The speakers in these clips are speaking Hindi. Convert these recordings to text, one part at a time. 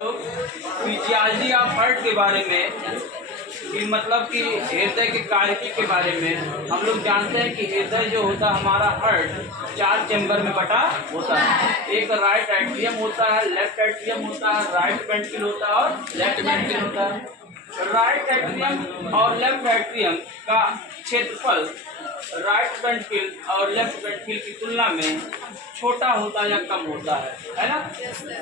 फिजियोलॉजी ऑफ हार्ट के बारे में कि मतलब कि हृदय के कार्य के बारे में हम लोग जानते हैं कि हृदय जो होता है हमारा हार्ट 4 चैम्बर में बटा होता है। एक राइट एट्रियम होता है, लेफ्ट एट्रियम होता है, राइट वेंट्रिकल होता है और लेफ्ट वेंट्रिकल होता है। राइट एट्रियम और लेफ्ट एट्रियम का क्षेत्रफल राइट वेंट्रिकल और लेफ्ट वेंट्रिकल की तुलना में छोटा होता है या कम होता है ना।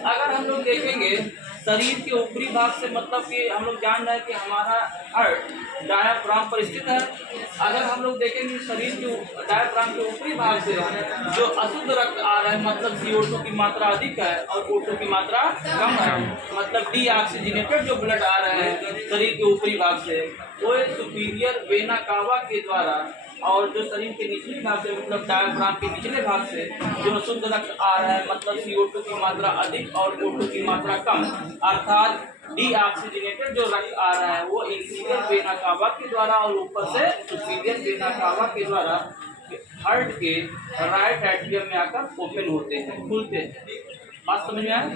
अगर हम लोग देखेंगे शरीर के ऊपरी भाग से मतलब कि हम लोग जान रहे हैं कि हमारा हार्ट डायाफ्राम पर स्थित है। अगर हम लोग देखेंगे शरीर के डायाफ्राम के ऊपरी भाग से जो अशुद्ध रक्त आ रहा है मतलब CO2 की मात्रा अधिक है और O2 की मात्रा कम है, मतलब डीऑक्सीजनेटेड जो ब्लड आ रहे हैं शरीर के ऊपरी भाग से वो सुपीरियर वेना कावा के द्वारा और जो शरीर के निचले भाग से मतलब डायफ्राम के निचले भाग से जो शुद्ध रक्त आ रहा है मतलब CO2 की मात्रा अधिक और O2 की मात्रा कम अर्थात डीऑक्सीजनेटेड जो रक्त आ रहा है वो इंफीरियर वेना कावा के द्वारा और ऊपर से सुपीरियर वेना कावा के द्वारा हार्ट के राइट एट्रियम में आकर ओपन होते हैं, खुलते हैं। बात समझ में आए?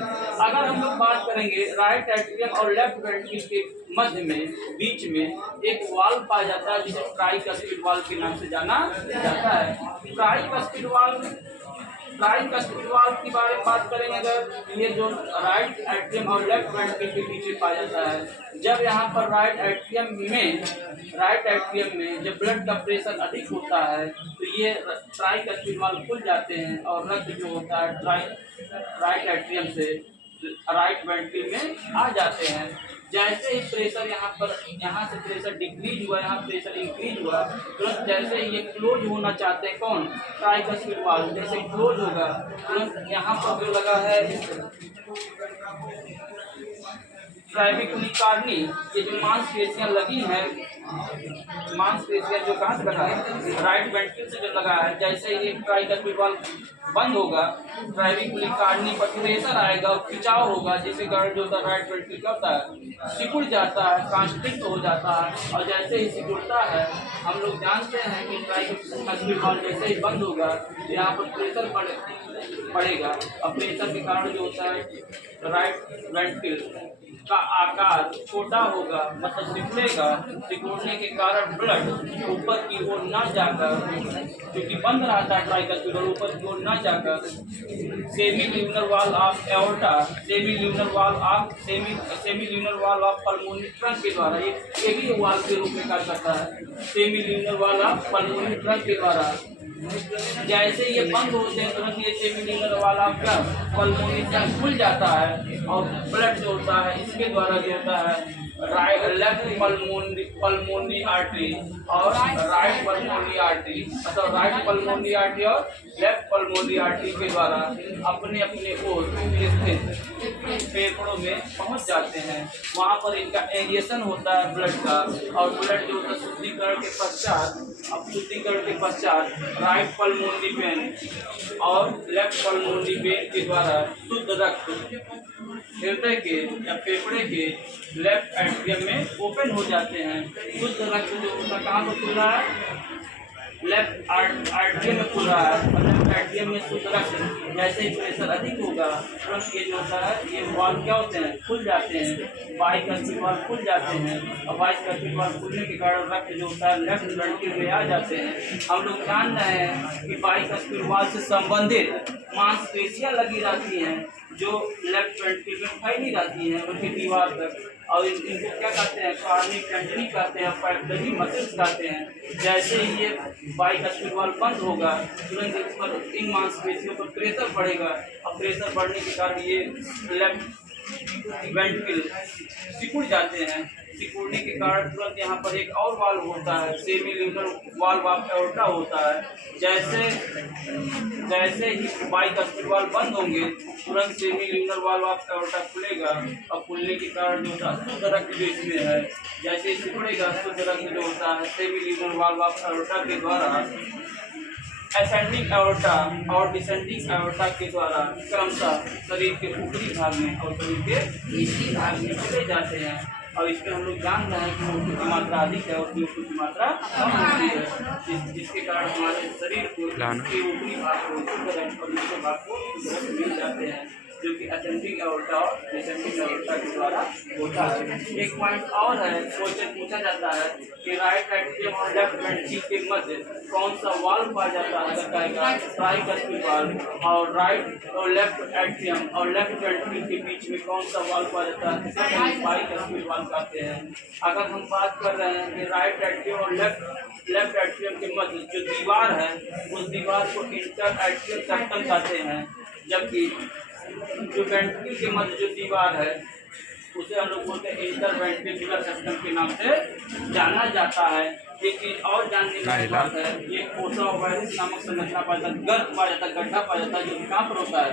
अगर हम लोग बात करेंगे राइट एट्रियम और लेफ्ट वेंट्रिकल के मध्य में बीच में एक वाल्व पाया जाता है जिसे ट्राइकस्पिड वाल्व के नाम से जाना जाता है। ट्राइकस्पिड वाल्व के बारे में बात करेंगे अगर ये जो राइट एट्रियम और लेफ्ट वेंट्रिकल के बीच पाया जाता है। जब यहाँ पर राइट एट्रियम में जब ब्लड का प्रेशर अधिक होता है तो ये ट्राइकस्पिड वाल्व खुल जाते हैं और रक्त जो होता है राइट एट्रियम से राइट वेंट्रिकल में आ जाते हैं। जैसे ही प्रेशर यहाँ से प्रेशर डिक्रीज हुआ, यहाँ प्रेशर इंक्रीज हुआ, तुरंत जैसे ही ये क्लोज होना चाहते हैं कौन ट्राइकस्पिड वाल्व जैसे क्लोज होगा तुरंत यहाँ पर जो लगा है ट्राइबिकुलिकार्नी ये जो मांसपेशियां लगी हैं, मांसपेशियां जो कहाँ से लगा है राइट वेंट्रिकल से जो लगा है, जैसे ही ट्राइकस्पिड वाल्व बंद होगा ट्राइबिकुलिकार्नी पर प्रेशर आएगा और खिंचाव होगा जिससे गर्ड जो होता है राइट वेंट्रिकल क्या होता है सिकुड़ जाता है, ट्रांसट्रिक्ट हो जाता है और जैसे ही सिकुड़ता है हम लोग जानते हैं कि ट्राइकस्पिड वाल्व जैसे ही बंद होगा यहाँ पर प्रेशर पड़ेगा और प्रेशर के कारण जो होता है राइट वेंट्रिकल का आकार छोटा होगा मतलब सिकुड़ेगा। सिकुड़ने के कारण ब्लड ऊपर की ओर न जाकर क्योंकि बंद रहता है ट्राइकस्पिड ऊपर की ओर न जाकर semi lunar wall of aorta, semi lunar wall of pulmonary trunk के द्वारा ये भी वॉल के रूप में कार्य करता है। Semi lunar wall of pulmonary trunk के द्वारा जैसे ये बंद होते हैं तुरंत ये semi lunar wall of pulmonary trunk खुल जाता है और ब्लड जो होता है इसके द्वारा जो होता है लेफ्ट पल्मोनरी आर्टरी और राइट पल्मोनरी आर्टरी मतलब राइट पल्मोनरी आर्टरी और लेफ्ट पल्मोनरी आर्टरी के द्वारा अपने अपने ओर स्थित फेफड़ों में पहुंच जाते हैं। वहां पर इनका एरिएशन होता है ब्लड का और ब्लड जो होता है शुद्धिकरण के पश्चात राइट पल्मोनरी वेन और लेफ्ट पल्मोनरी वेन के द्वारा शुद्ध रक्त हृदय के या फेफड़े के लेफ्ट एट्रियम में ओपन हो जाते हैं। शुद्ध रक्त जो होता है कहाँ पर खुल रहा है लेफ्ट एट्रियम में खुल रहा है और लेफ्ट एट्रियम में शुद्ध रक्त जैसे ही प्रेशर अधिक होगा तुरंत ये जो होता है ये वाल्व क्या होते हैं खुल जाते हैं, बाइकस्पिड वाल्व खुल जाते हैं और बाइकस्पिड वाल्व खुलने के कारण रक्त जो होता है लेफ्ट वेंट्रिकल में आ जाते हैं। हम लोग जान रहे हैं कि बाइकस्पिड वाल्व से संबंधित मांसपेशियां लगी रहती हैं जो लेफ्ट वेंट्रिकल में फैली रहती हैं उनकी दीवार तक और इनको क्या कहते हैं कार्निक टेंडनी कहते हैं, पैक्टरी मसल्स कहते हैं। जैसे ही ये बाइकस्पिड वाल्व बंद होगा तुरंत इस पर इन मांसपेशियों पर प्रेशर बढ़ेगा और प्रेशर बढ़ने के कारण ये लेफ्ट वेंट्रिकल सिकुड़ जाते हैं। सिकुड़ने के कारण तुरंत यहाँ पर एक और वाल्व होता है semi lunar valve of aorta होता है। जैसे ही बाइकस्पिड वाल्व बंद होंगे तुरंत semi lunar valve of aorta खुलेगा और खुलने के कारण जो होता है शुद्ध रक्त जो इसमें है जैसे ही सिकुड़ेगा शुद्ध रक्त जो होता है semi lunar valve of aorta के द्वारा एसेंडिंग एओर्टा और डिसेंडिंग एओर्टा के द्वारा क्रमशः शरीर के ऊपरी भाग में और शरीर के निचले भाग में चले जाते हैं। और इसमें हम लोग जान रहे हैं कि O2 की मात्रा अधिक है और CO2 की मात्रा कम होती है जिसके कारण हमारे शरीर को ऊपरी भाग को और निचले भाग को मिल जाते हैं। जो कि असेंडिंग एओर्टा और डिसेंडिंग एओर्टा के द्वारा होता है। एक पॉइंट और है, क्वेश्चन पूछा जाता है कि राइट एट्रियम और लेफ्ट वेंट्रिकल के मध्य कौन सा वाल्व पाया जाता है, बताएगा ट्राइकस्पिड वाल्व। और राइट और लेफ्ट एट्रियम और लेफ्ट वेंट्रिकल के बीच में कौन सा वाल्व पाया जाता है, जिसे बाइकस्पिड वाल्व कहते हैं। अगर हम बात कर रहे हैं कि राइट एट्रियम और लेफ्ट एट्रियम के मध्य जो दीवार है, उस दीवार को इंटर एट्रियल सेप्टम कहते हैं, जबकि जो वेंट्रिकल के मध्य जो दीवार है उसे हम लोग बोलते हैं इंटर वेंट्रिकुलर सेप्टम के नाम से जाना जाता है। एक चीज और जानने की बात है, ये फोसा ओवैरिस नामक संरचना पाया जाता है, गर्त पाया जाता है, गड्ढा पाया जाता है, जो कहाँ पर होता है,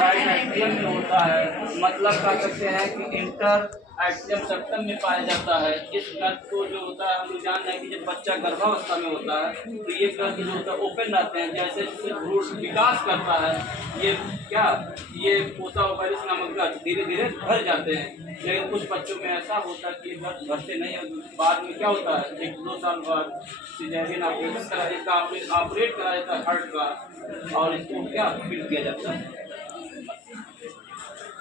राइट एट्रियम में होता है। मतलब कह सकते हैं कि इंटर एट्रियम सेप्टम में पाया जाता है। इस गर्त को जो होता है, हम लोग जान रहे हैं कि जब बच्चा गर्भावस्था में होता है तो ये गर्त जो होता है ओपन रहते हैं, जैसे जैसे भ्रूण विकास करता है ये फोसा ओवैरिस नामक गर्त धीरे धीरे भर जाते हैं। लेकिन कुछ बच्चों में ऐसा होता है कि ये गर्त भरते नहीं है, बाद में क्या होता है, 1-2 साल बाद सिजेरियन ऑपरेशन करा, इसका ऑपरेट करा जाता है हार्ट का, और इसको क्या फिट किया जाता है।